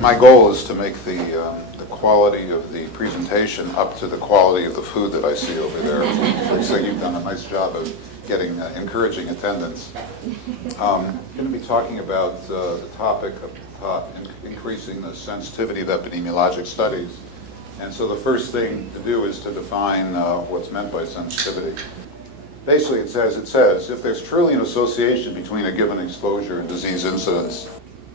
My goal is to make the quality of the presentation up to the quality of the food that I see over there. Looks like you've done a nice job of getting encouraging attendance. I'm going to be talking about the topic of increasing the sensitivity of epidemiologic studies. And so the first thing to do is to define what's meant by sensitivity. Basically, it says, if there's truly an association between a given exposure and disease incidence,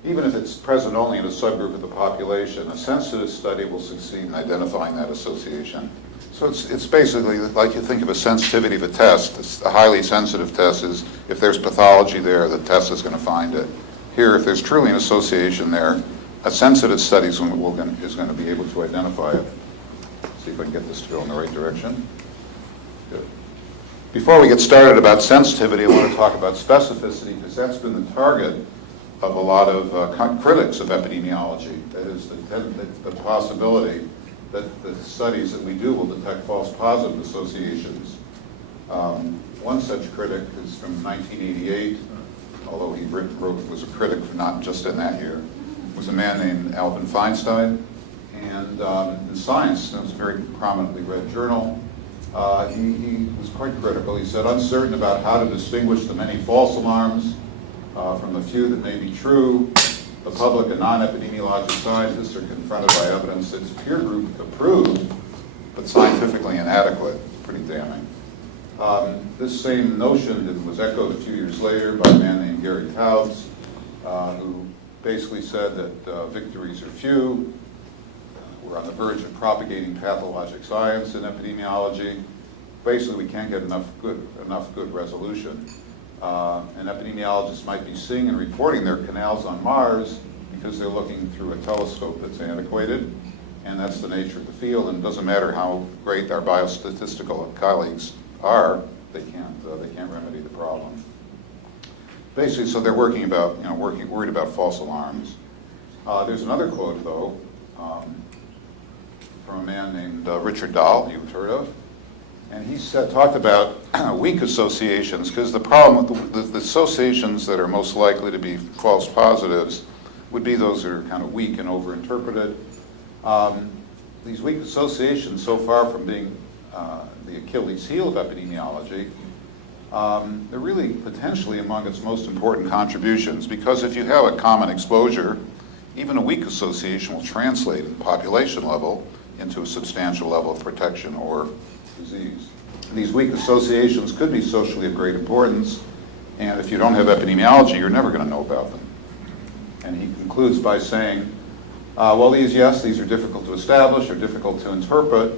even if it's present only in a subgroup of the population, a sensitive study will succeed in identifying that association. So it's basically like you think of a sensitivity of a test. A highly sensitive test is if there's pathology there, the test is going to find it. Here, if there's truly an association there, a sensitive study is going to be able to identify it. See if I can get this to go in the right direction. Good. Before we get started about sensitivity, I want to talk about specificity, because that's been the target of a lot of critics of epidemiology. That is the possibility that the studies that we do will detect false positive associations. One such critic is from 1988, although he was a critic not just in that year, was a man named Alvin Feinstein. And in Science, it was a very prominently read journal, he was quite critical. He said, uncertain about how to distinguish the many false alarms from the few that may be true, the public and non-epidemiologic scientists are confronted by evidence that's peer group approved, but scientifically inadequate. Pretty damning. This same notion was echoed a few years later by a man named Gary Taubes, who basically said that victories are few. We're on the verge of propagating pathologic science in epidemiology. Basically, we can't get enough good resolution. And epidemiologists might be seeing and reporting their canals on Mars because they're looking through a telescope that's antiquated, and that's the nature of the field. And it doesn't matter how great our biostatistical colleagues are, they can't remedy the problem. Basically, so they're worried about false alarms. There's another quote though from a man named Richard Dahl, you've heard of. And he talked about weak associations, because the problem with the associations that are most likely to be false positives would be those that are kind of weak and overinterpreted. These weak associations, so far from being the Achilles heel of epidemiology, they're really potentially among its most important contributions, because if you have a common exposure, even a weak association will translate at population level into a substantial level of protection or disease. These weak associations could be socially of great importance, and if you don't have epidemiology, you're never going to know about them. And he concludes by saying, well, these are difficult to establish or difficult to interpret,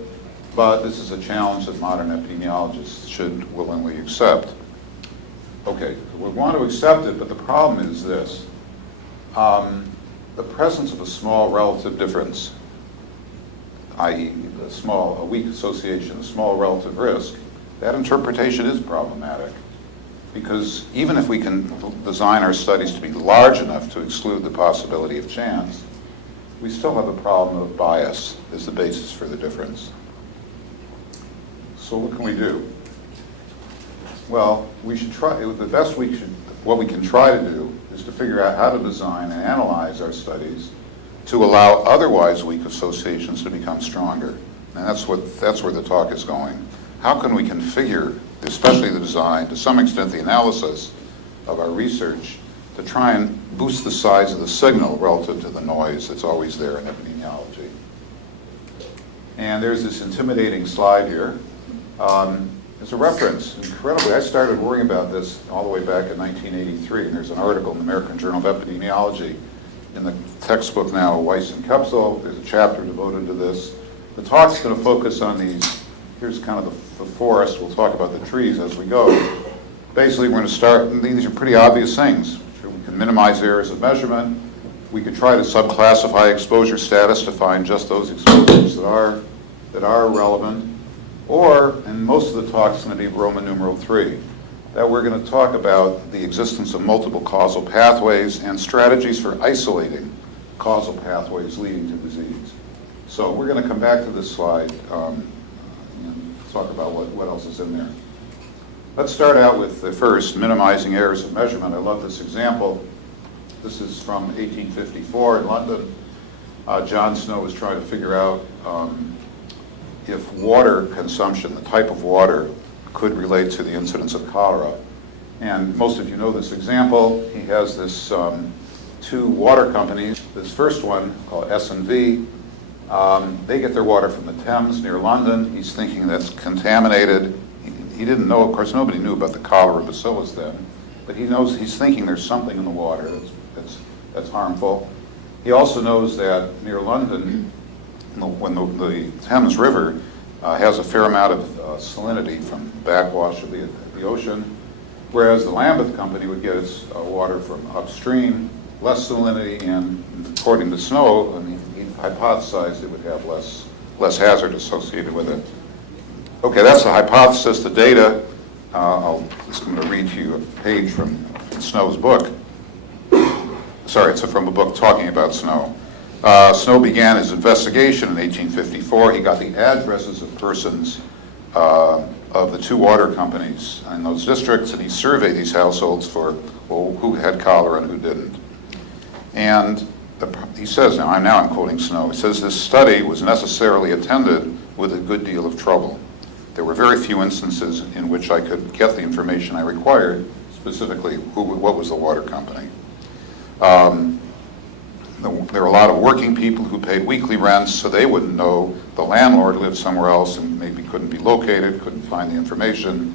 but this is a challenge that modern epidemiologists should willingly accept. Okay, we want to accept it, but the problem is this. The presence of a small relative difference, i.e. a weak association, a small relative risk, that interpretation is problematic, because even if we can design our studies to be large enough to exclude the possibility of chance, we still have a problem of bias as the basis for the difference. So what can we do? Well, we should try, what we can try to do is to figure out how to design and analyze our studies to allow otherwise weak associations to become stronger. And that's where the talk is going. How can we configure, especially the design, to some extent the analysis of our research, to try and boost the size of the signal relative to the noise that's always there in epidemiology? And there's this intimidating slide here. As a reference, incredibly, I started worrying about this all the way back in 1983, and there's an article in the American Journal of Epidemiology in the textbook now, Weiss and Causal. There's a chapter devoted to this. The talk's going to focus on these. Here's kind of the forest. We'll talk about the trees as we go. Basically, we're going to start, and these are pretty obvious things. We can minimize errors of measurement. We could try to subclassify exposure status to find just those exposures that are relevant. Or, and most of the talk is going to be Roman numeral 3, that we're going to talk about the existence of multiple causal pathways and strategies for isolating causal pathways leading to disease. So we're going to come back to this slide and talk about what else is in there. Let's start out with the first, minimizing errors of measurement. I love this example. This is from 1854 in London. John Snow was trying to figure out if water consumption, the type of water, could relate to the incidence of cholera. And most of you know this example. He has this two water companies. This first one, called S&V, they get their water from the Thames near London. He's thinking that's contaminated. He didn't know, of course, nobody knew about the cholera bacillus then, but he's thinking there's something in the water that's harmful. He also knows that near London, when the Thames River has a fair amount of salinity from backwash of the ocean, whereas the Lambeth Company would get its water from upstream, less salinity, and according to Snow, he hypothesized it would have less hazard associated with it. Okay, that's the hypothesis. The data, I'm going to read to you a page from Snow's book. Sorry, it's from a book talking about Snow. Snow began his investigation in 1854. He got the addresses of persons of the two water companies in those districts, and he surveyed these households for who had cholera and who didn't. And he says, now I'm quoting Snow, he says, this study was necessarily attended with a good deal of trouble. There were very few instances in which I could get the information I required, specifically what was the water company. There were a lot of working people who paid weekly rents, so they wouldn't know. The landlord lived somewhere else and maybe couldn't be located, couldn't find the information.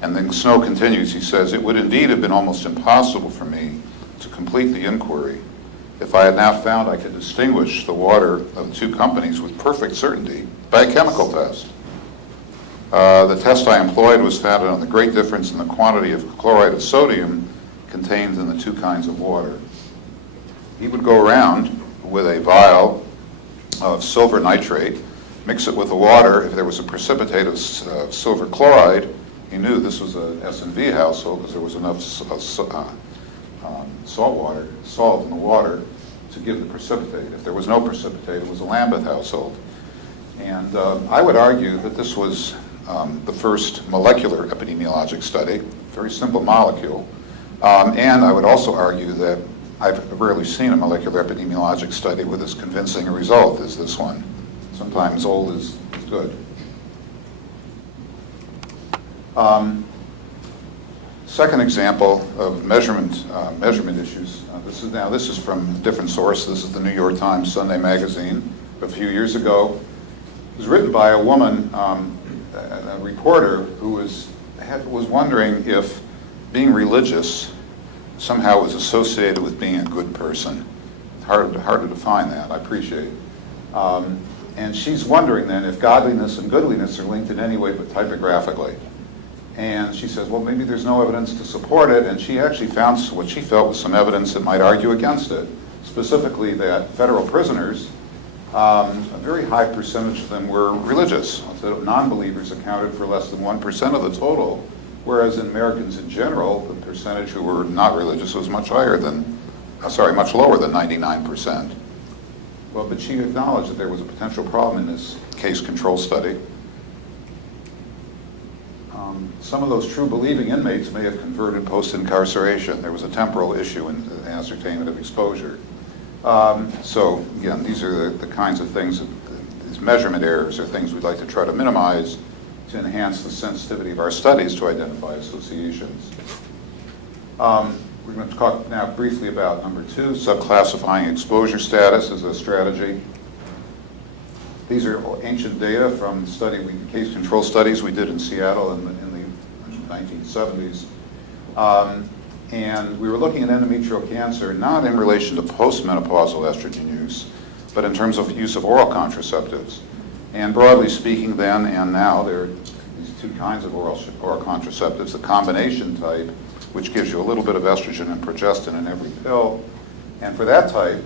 And then Snow continues, he says, it would indeed have been almost impossible for me to complete the inquiry if I had now found I could distinguish the water of the two companies with perfect certainty by a chemical test. The test I employed was founded on the great difference in the quantity of chloride of sodium contained in the two kinds of water. He would go around with a vial of silver nitrate, mix it with the water. If there was a precipitate of silver chloride, he knew this was an S&V household because there was enough salt in the water to give the precipitate. If there was no precipitate, it was a Lambeth household. And I would argue that this was the first molecular epidemiologic study, very simple molecule. And I would also argue that I've rarely seen a molecular epidemiologic study with as convincing a result as this one. Sometimes old is good. Second example of measurement issues. This is from a different source. This is the New York Times Sunday magazine a few years ago. It was written by a woman, a reporter, who was wondering if being religious somehow was associated with being a good person. It's harder to define that, I appreciate. And she's wondering then if godliness and goodliness are linked in any way but typographically. And she says, well, maybe there's no evidence to support it, and she actually found what she felt was some evidence that might argue against it, specifically that federal prisoners, a very high percentage of them were religious. Non-believers accounted for less than 1% of the total, whereas in Americans in general, the percentage who were not religious was much lower than 99%. Well, but she acknowledged that there was a potential problem in this case control study. Some of those true believing inmates may have converted post-incarceration. There was a temporal issue in the ascertainment of exposure. So again, these are the kinds of things, these measurement errors are things we'd like to try to minimize to enhance the sensitivity of our studies to identify associations. We're going to talk now briefly about number 2, subclassifying exposure status as a strategy. These are ancient data from case control studies we did in Seattle in the 1970s. And we were looking at endometrial cancer not in relation to postmenopausal estrogen use, but in terms of use of oral contraceptives. And broadly speaking then and now, there are these two kinds of oral contraceptives, the combination type, which gives you a little bit of estrogen and progestin in every pill. And for that type,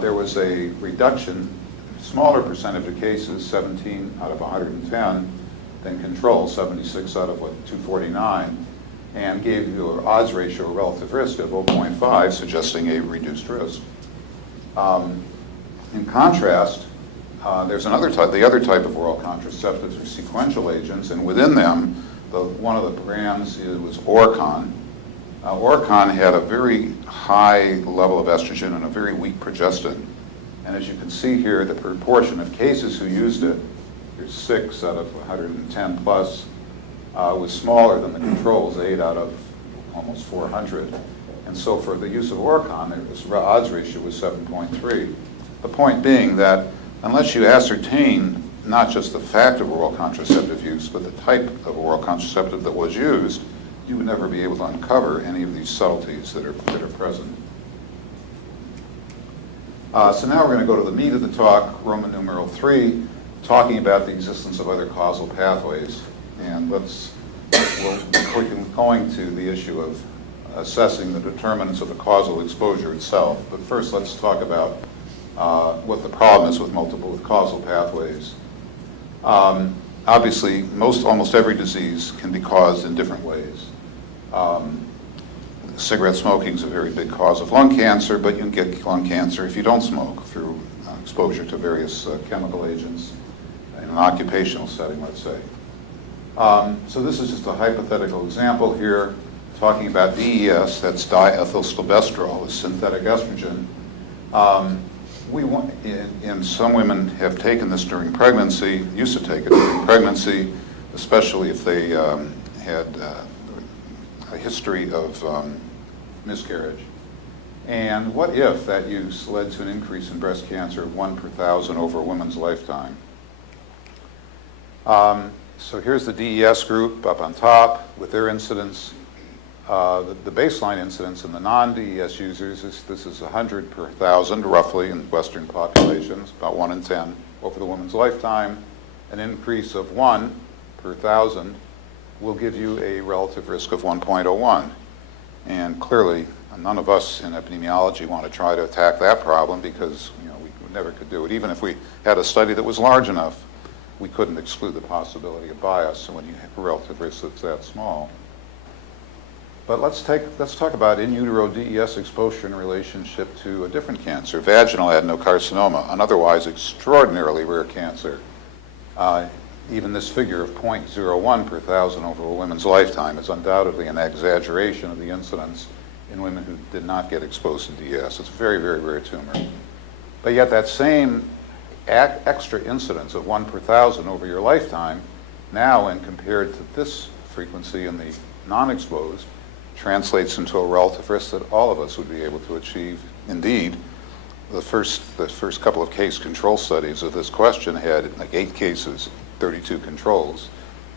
there was a reduction, smaller percentage of cases, 17 out of 110, than control, 76 out of 249, and gave you an odds ratio, a relative risk of 0.5, suggesting a reduced risk. In contrast, there's the other type of oral contraceptives are sequential agents, and within them, one of the brands was Orcon. Orcon had a very high level of estrogen and a very weak progestin. And as you can see here, the proportion of cases who used it, there's 6 out of 110 plus, was smaller than the controls, 8 out of almost 400. And so for the use of Orcon, the odds ratio was 7.3. The point being that unless you ascertain not just the fact of oral contraceptive use, but the type of oral contraceptive that was used, you would never be able to uncover any of these subtleties that are present. So now we're going to go to the meat of the talk, Roman numeral 3, talking about the existence of other causal pathways. And we're going to the issue of assessing the determinants of the causal exposure itself. But first, let's talk about what the problem is with causal pathways. Obviously, almost every disease can be caused in different ways. Cigarette smoking is a very big cause of lung cancer, but you can get lung cancer if you don't smoke through exposure to various chemical agents in an occupational setting, let's say. So this is just a hypothetical example here, talking about DES, that's diethylstilbestrol, a synthetic estrogen. And some women have taken this during pregnancy, used to take it during pregnancy, especially if they had a history of miscarriage. And what if that use led to an increase in breast cancer of 1 per 1,000 over a woman's lifetime? So here's the DES group up on top with their incidence. The baseline incidence in the non-DES users, this is 100 per 1,000 roughly in Western populations, about 1 in 10 over the woman's lifetime. An increase of 1 per 1,000 will give you a relative risk of 1.01. And clearly, none of us in epidemiology want to try to attack that problem because we never could do it. Even if we had a study that was large enough, we couldn't exclude the possibility of bias when you have a relative risk that's that small. But let's talk about in utero DES exposure in relationship to a different cancer, vaginal adenocarcinoma, an otherwise extraordinarily rare cancer. Even this figure of 0.01 per 1,000 over a woman's lifetime is undoubtedly an exaggeration of the incidence in women who did not get exposed to DES. It's a very, very rare tumor. But yet that same extra incidence of 1 per 1,000 over your lifetime, now when compared to this frequency in the non-exposed, translates into a relative risk that all of us would be able to achieve. Indeed, the first couple of case control studies of this question had like 8 cases, 32 controls.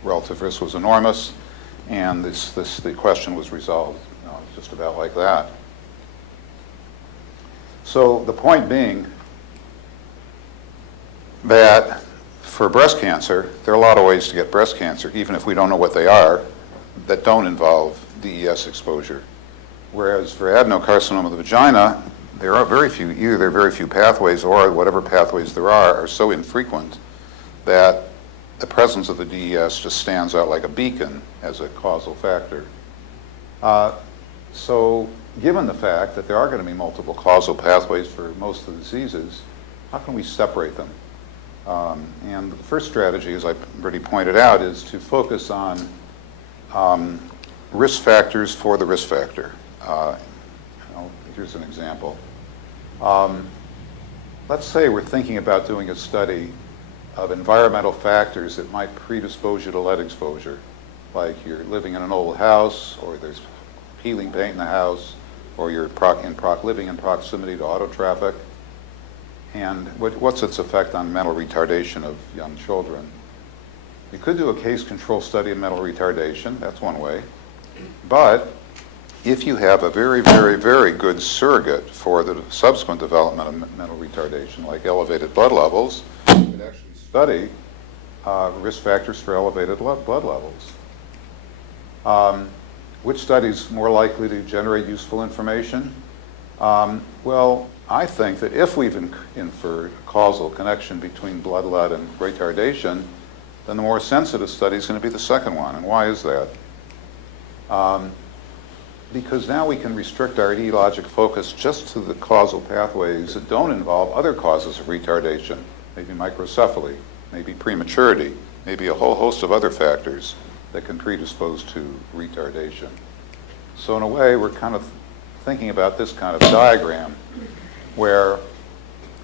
Relative risk was enormous, and the question was resolved just about like that. So the point being that for breast cancer, there are a lot of ways to get breast cancer, even if we don't know what they are, that don't involve DES exposure. Whereas for adenocarcinoma of the vagina, there are very few, either there are very few pathways or whatever pathways there are so infrequent that the presence of the DES just stands out like a beacon as a causal factor. So given the fact that there are going to be multiple causal pathways for most of the diseases, how can we separate them? And the first strategy, as I've already pointed out, is to focus on risk factors for the risk factor. Here's an example. Let's say we're thinking about doing a study of environmental factors that might predispose you to lead exposure, like you're living in an old house, or there's peeling paint in the house, or you're living in proximity to auto traffic. And what's its effect on mental retardation of young children? You could do a case control study of mental retardation, that's one way. But if you have a very, very, very good surrogate for the subsequent development of mental retardation, like elevated blood levels, you could actually study risk factors for elevated blood levels. Which study is more likely to generate useful information? Well, I think that if we've inferred a causal connection between blood lead and retardation, then the more sensitive study is going to be the second one. And why is that? Because now we can restrict our etiologic focus just to the causal pathways that don't involve other causes of retardation, maybe microcephaly, maybe prematurity, maybe a whole host of other factors that can predispose to retardation. So in a way, we're kind of thinking about this kind of diagram where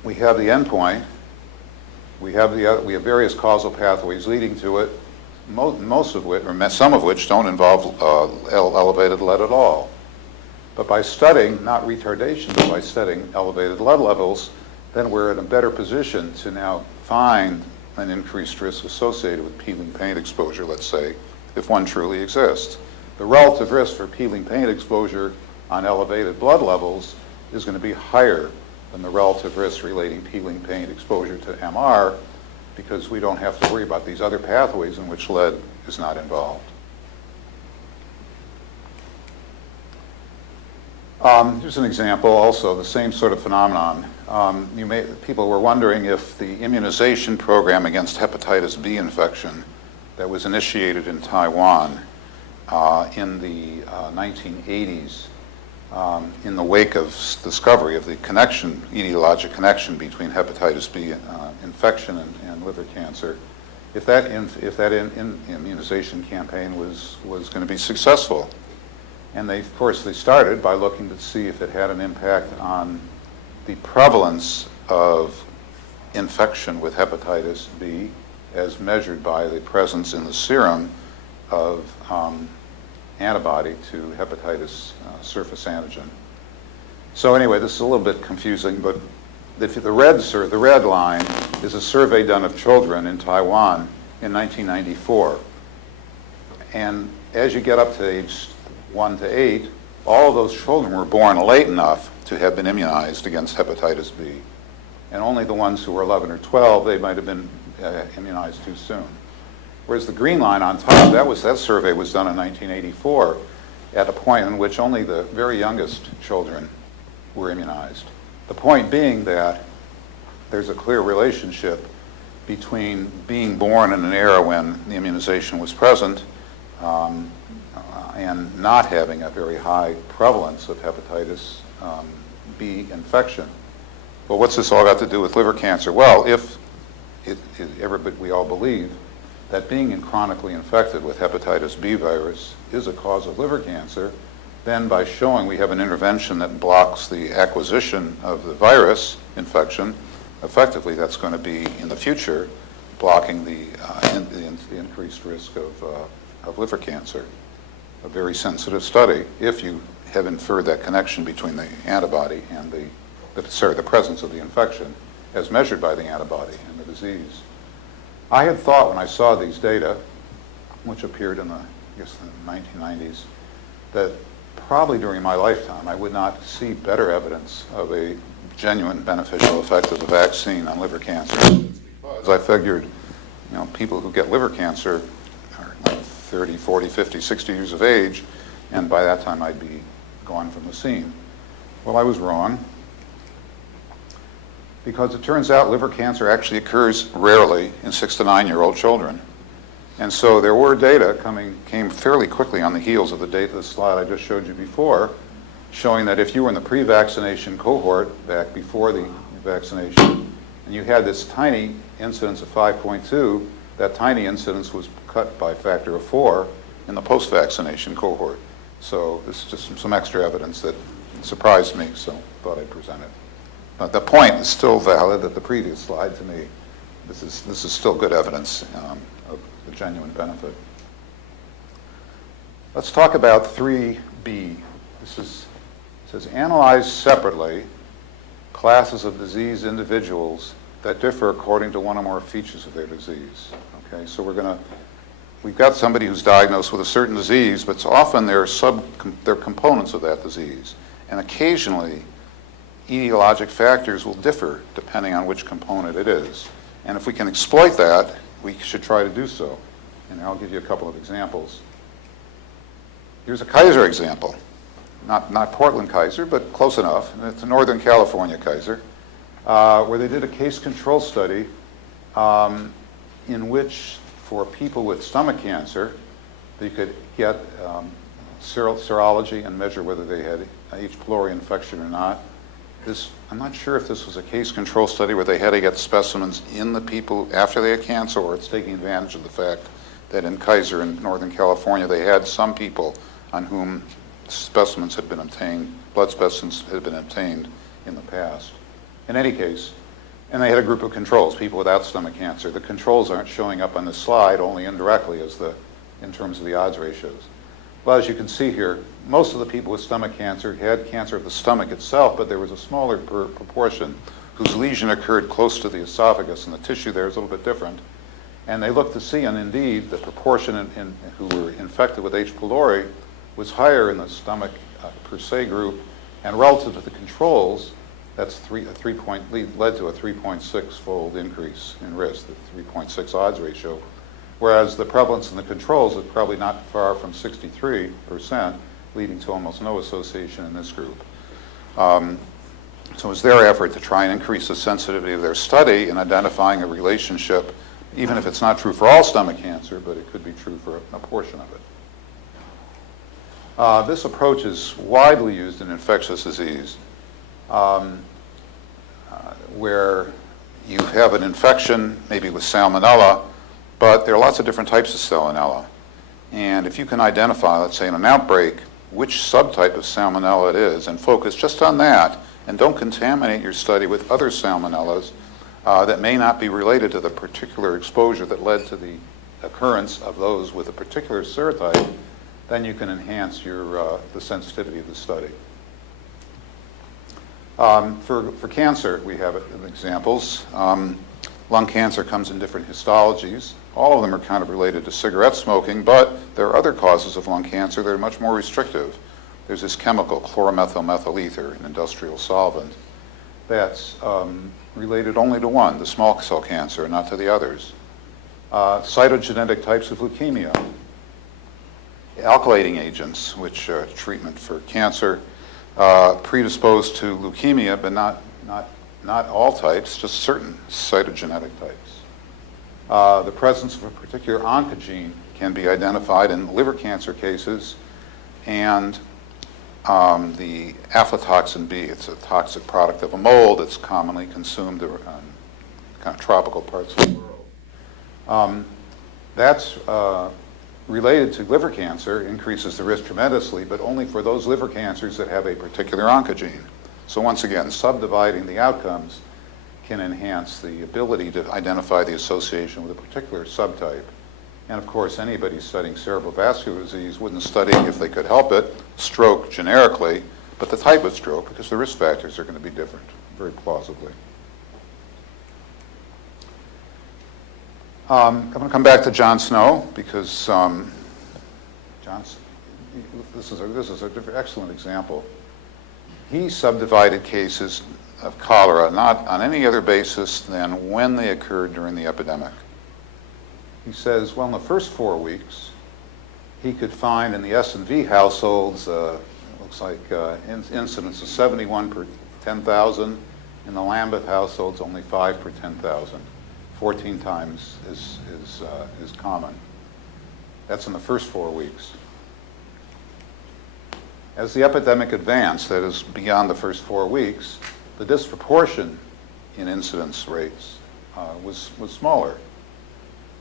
we have the endpoint. We have various causal pathways leading to it, most of which, or some of which, don't involve elevated lead at all. But by studying, not retardation, but by studying elevated lead levels, then we're in a better position to now find an increased risk associated with peeling paint exposure, let's say, if one truly exists. The relative risk for peeling paint exposure on elevated blood levels is going to be higher than the relative risk relating peeling paint exposure to MR, because we don't have to worry about these other pathways in which lead is not involved. Here's an example, also the same sort of phenomenon. People were wondering if the immunization program against hepatitis B infection that was initiated in Taiwan in the 1980s, in the wake of discovery of the etiologic connection between hepatitis B infection and liver cancer, if that immunization campaign was going to be successful. And of course, they started by looking to see if it had an impact on the prevalence of infection with hepatitis B as measured by the presence in the serum of antibody to hepatitis surface antigen. So anyway, this is a little bit confusing, but the red line is a survey done of children in Taiwan in 1994. And as you get up to age 1 to 8, all of those children were born late enough to have been immunized against hepatitis B. And only the ones who were 11 or 12, they might have been immunized too soon. Whereas the green line on top, that survey was done in 1984 at a point in which only the very youngest children were immunized. The point being that there's a clear relationship between being born in an era when the immunization was present and not having a very high prevalence of hepatitis B infection. Well, what's this all got to do with liver cancer? Well, if we all believe that being chronically infected with hepatitis B virus is a cause of liver cancer, then by showing we have an intervention that blocks the acquisition of the virus infection, effectively that's going to be, in the future, blocking the increased risk of liver cancer. A very sensitive study, if you have inferred that connection between the antibody and the presence of the infection as measured by the antibody and the disease. I had thought when I saw these data, which appeared in the 1990s, that probably during my lifetime I would not see better evidence of a genuine beneficial effect of the vaccine on liver cancer. Because I figured, people who get liver cancer are like 30, 40, 50, 60 years of age, and by that time I'd be gone from the scene. Well, I was wrong, because it turns out liver cancer actually occurs rarely in 6 to 9-year-old children. And so there were data came fairly quickly on the heels of the slide I just showed you before, showing that if you were in the pre-vaccination cohort back before the vaccination, and you had this tiny incidence of 5.2, that tiny incidence was cut by a factor of 4 in the post-vaccination cohort. So this is just some extra evidence that surprised me, so thought I'd present it. But the point is still valid at the previous slide to me. This is still good evidence of the genuine benefit. Let's talk about 3B. It says analyze separately classes of diseased individuals that differ according to one or more features of their disease. Okay, so we've got somebody who's diagnosed with a certain disease, but often they're components of that disease. And occasionally, etiologic factors will differ depending on which component it is. And if we can exploit that, we should try to do so. And I'll give you a couple of examples. Here's a Kaiser example. Not Portland Kaiser, but close enough. And it's a Northern California Kaiser, where they did a case control study in which, for people with stomach cancer, they could get serology and measure whether they had H. pylori infection or not. I'm not sure if this was a case control study where they had to get specimens in the people after they had cancer, or it's taking advantage of the fact that in Kaiser in Northern California, they had some people on whom specimens had been obtained, blood specimens had been obtained in the past. In any case, And they had a group of controls, people without stomach cancer. The controls aren't showing up on this slide, only indirectly in terms of the odds ratios. Well, as you can see here, most of the people with stomach cancer had cancer of the stomach itself, but there was a smaller proportion whose lesion occurred close to the esophagus, and the tissue there is a little bit different. And they looked to see, and indeed, the proportion who were infected with H. pylori was higher in the stomach per se group, and relative to the controls, that's led to a 3.6-fold increase in risk, the 3.6 odds ratio. Whereas the prevalence in the controls is probably not far from 63%, leading to almost no association in this group. So it was their effort to try and increase the sensitivity of their study in identifying a relationship, even if it's not true for all stomach cancer, but it could be true for a portion of it. This approach is widely used in infectious disease, where you have an infection, maybe with salmonella, but there are lots of different types of salmonella. And if you can identify, let's say in an outbreak, which subtype of salmonella it is, and focus just on that, and don't contaminate your study with other salmonellas that may not be related to the particular exposure that led to the occurrence of those with a particular serotype, then you can enhance the sensitivity of the study. For cancer, we have examples. Lung cancer comes in different histologies. All of them are kind of related to cigarette smoking, but there are other causes of lung cancer that are much more restrictive. There's this chemical, chloromethyl ether, an industrial solvent, that's related only to one, the small cell cancer, and not to the others. Cytogenetic types of leukemia. Alkylating agents, which are treatment for cancer, predisposed to leukemia, but not all types, just certain cytogenetic types. The presence of a particular oncogene can be identified in liver cancer cases, and the aflatoxin B, it's a toxic product of a mold that's commonly consumed in kind of tropical parts of the world. That's related to liver cancer, increases the risk tremendously, but only for those liver cancers that have a particular oncogene. So once again, subdividing the outcomes can enhance the ability to identify the association with a particular subtype. And of course, anybody studying cerebrovascular disease wouldn't study, if they could help it, stroke generically, but the type of stroke, because the risk factors are going to be different, very plausibly. I'm going to come back to John Snow, because this is an excellent example. He subdivided cases of cholera not on any other basis than when they occurred during the epidemic. He says, well, in the first 4 weeks, he could find in the S&V households, looks like incidence of 71 per 10,000. In the Lambeth households, only 5 per 10,000. 14 times is common. That's in the first 4 weeks. As the epidemic advanced, that is beyond the first 4 weeks, the disproportion in incidence rates was smaller.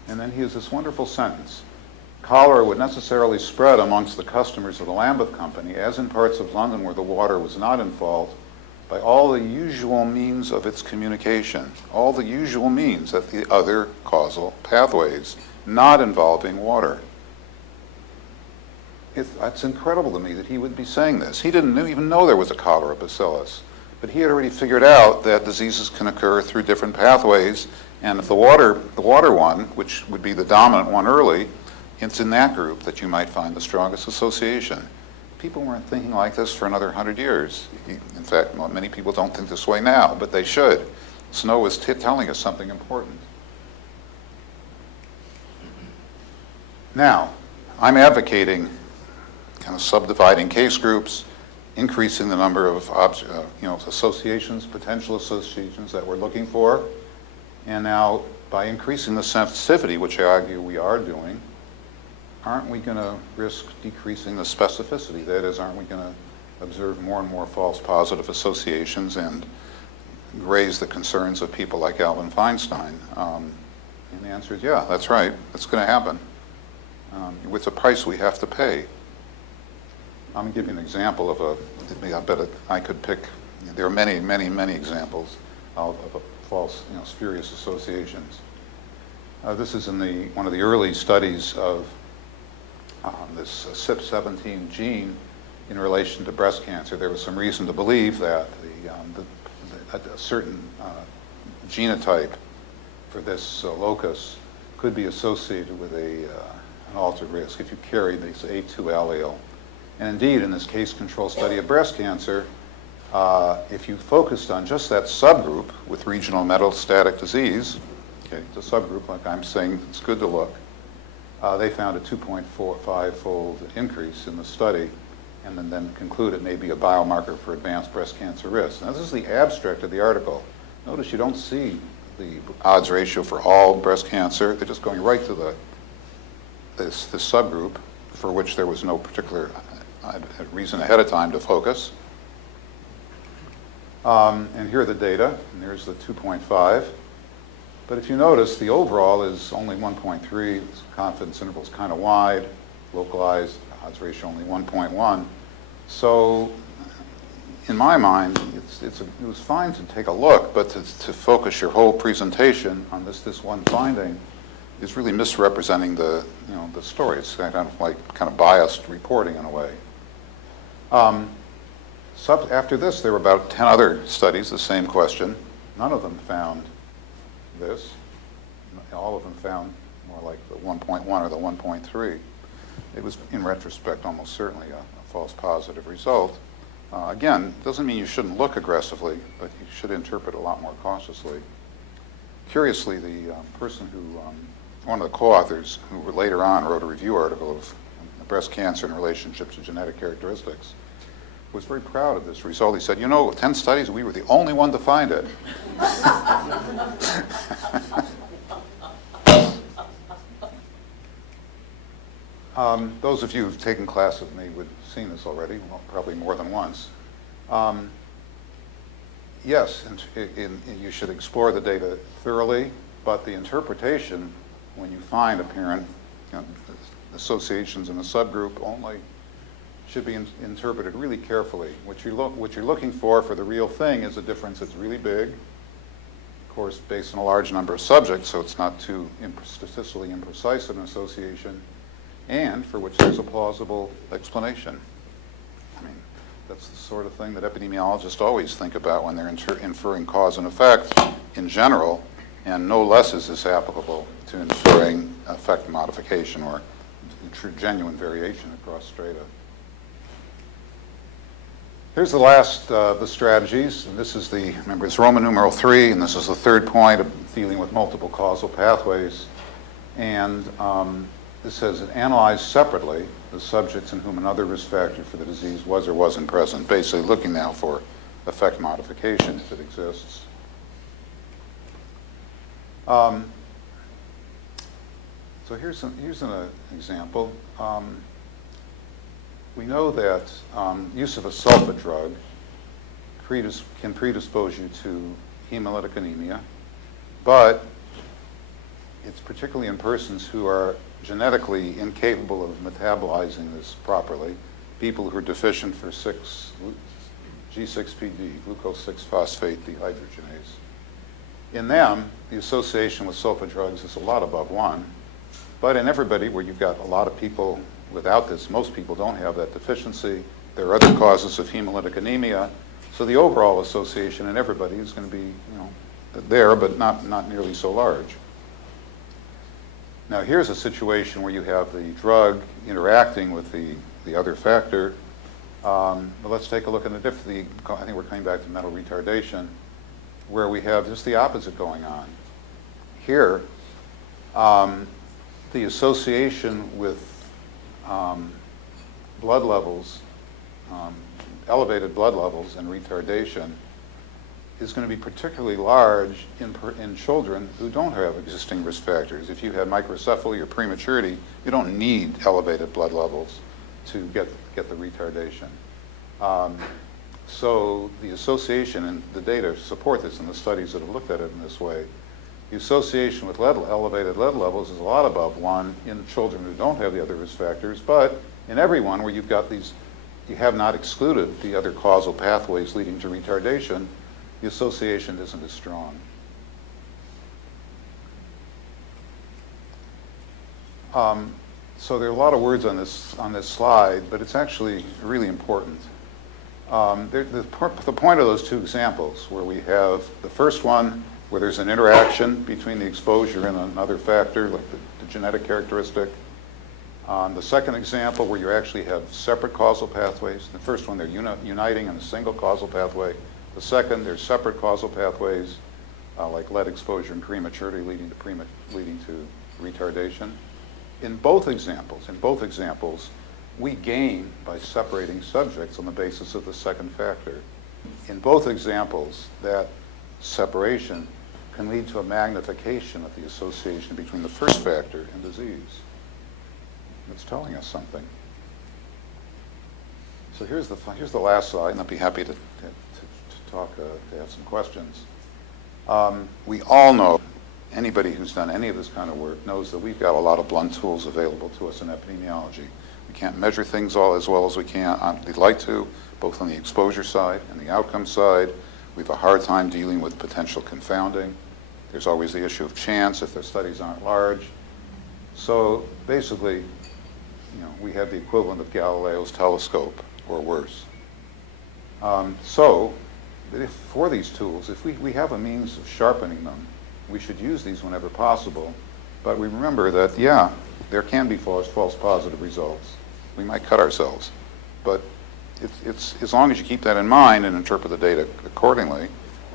And then he has this wonderful sentence. Cholera would necessarily spread amongst the customers of the Lambeth Company, as in parts of London where the water was not in fault, by all the usual means of its communication, all the usual means of the other causal pathways, not involving water. It's incredible to me that he would be saying this. He didn't even know there was a cholera bacillus, but he had already figured out that diseases can occur through different pathways, and if the water one, which would be the dominant one early, it's in that group that you might find the strongest association. People weren't thinking like this for another 100 years. In fact, many people don't think this way now, but they should. Snow was telling us something important. Now, I'm advocating kind of subdividing case groups, increasing the number of associations, potential associations that we're looking for. And now, by increasing the sensitivity, which I argue we are doing, aren't we going to risk decreasing the specificity? That is, aren't we going to observe more and more false positive associations and raise the concerns of people like Alvin Feinstein? And the answer is, yeah, that's right. That's going to happen. It's a price we have to pay. I'm going to give you an example of I bet I could pick, there are many, many, many examples of a false, spurious associations. This is in one of the early studies of this CYP17 gene in relation to breast cancer. There was some reason to believe that a certain genotype for this locus could be associated with an altered risk if you carry this A2 allele. And indeed, in this case control study of breast cancer, if you focused on just that subgroup with regional metastatic disease, okay, the subgroup, like I'm saying, it's good to look, they found a 2.45-fold increase in the study, and then conclude it may be a biomarker for advanced breast cancer risk. Now, this is the abstract of the article. Notice you don't see the odds ratio for all breast cancer. They're just going right to this subgroup for which there was no particular reason ahead of time to focus. And here are the data, and there's the 2.5. But if you notice, the overall is only 1.3. The confidence interval is kind of wide, localized, odds ratio only 1.1. So in my mind, it was fine to take a look, but to focus your whole presentation on this one finding is really misrepresenting the story. It's kind of biased reporting in a way. After this, there were about 10 other studies, the same question. None of them found this. All of them found more like the 1.1 or the 1.3. It was, in retrospect, almost certainly a false positive result. Again, doesn't mean you shouldn't look aggressively, but you should interpret a lot more cautiously. Curiously, the person who, one of the co-authors, who later on wrote a review article of breast cancer in relationship to genetic characteristics, was very proud of this result. He said, 10 studies, we were the only one to find it. Those of you who've taken class with me would have seen this already, well, probably more than once. Yes, you should explore the data thoroughly, but the interpretation, when you find apparent associations in a subgroup only, should be interpreted really carefully. What you're looking for the real thing is a difference that's really big, of course, based on a large number of subjects, so it's not too statistically imprecise an association, and for which there's a plausible explanation. I mean, that's the sort of thing that epidemiologists always think about when they're inferring cause and effect in general, and no less is this applicable to inferring effect modification or genuine variation across strata. Here's the last of the strategies, and this is remember, it's Roman numeral 3, and this is the third point of dealing with multiple causal pathways. And this says, analyze separately the subjects in whom another risk factor for the disease was or wasn't present, basically looking now for effect modification if it exists. So here's an example. We know that use of a sulfa drug can predispose you to hemolytic anemia, but it's particularly in persons who are genetically incapable of metabolizing this properly, people who are deficient for G6PD, glucose-6-phosphate dehydrogenase. In them, the association with sulfa drugs is a lot above 1, but in everybody where you've got a lot of people without this, most people don't have that deficiency. There are other causes of hemolytic anemia, so the overall association in everybody is going to be, there, but not nearly so large. Now here's a situation where you have the drug interacting with the other factor. But let's take a look at I think we're coming back to mental retardation, where we have just the opposite going on. Here, the association with blood levels, elevated blood levels and retardation is going to be particularly large in children who don't have existing risk factors. If you had microcephaly or prematurity, you don't need elevated blood levels to get the retardation. So the association, and the data support this in the studies that have looked at it in this way, the association with elevated lead levels is a lot above 1 in children who don't have the other risk factors, but in everyone where you've got these, you have not excluded the other causal pathways leading to retardation, the association isn't as strong. So there are a lot of words on this slide, but it's actually really important. The point of those two examples, where we have the first one, where there's an interaction between the exposure and another factor, like the genetic characteristic. The second example, where you actually have separate causal pathways. The first one, they're uniting in a single causal pathway. The second, there's separate causal pathways, like lead exposure and prematurity leading to retardation. In both examples, we gain by separating subjects on the basis of the second factor. In both examples, that separation can lead to a magnification of the association between the first factor and disease. It's telling us something. So here's the last slide, and I'll be happy to talk, to have some questions. We all know, anybody who's done any of this kind of work knows that we've got a lot of blunt tools available to us in epidemiology. We can't measure things all as well as we'd like to, both on the exposure side and the outcome side. We have a hard time dealing with potential confounding. There's always the issue of chance if the studies aren't large. So basically, we have the equivalent of Galileo's telescope, or worse. So for these tools, if we have a means of sharpening them, we should use these whenever possible. But we remember that, yeah, there can be false positive results. We might cut ourselves. But it's as long as you keep that in mind and interpret the data accordingly,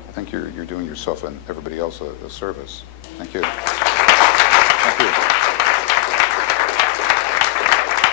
I think you're doing yourself and everybody else a service. Thank you.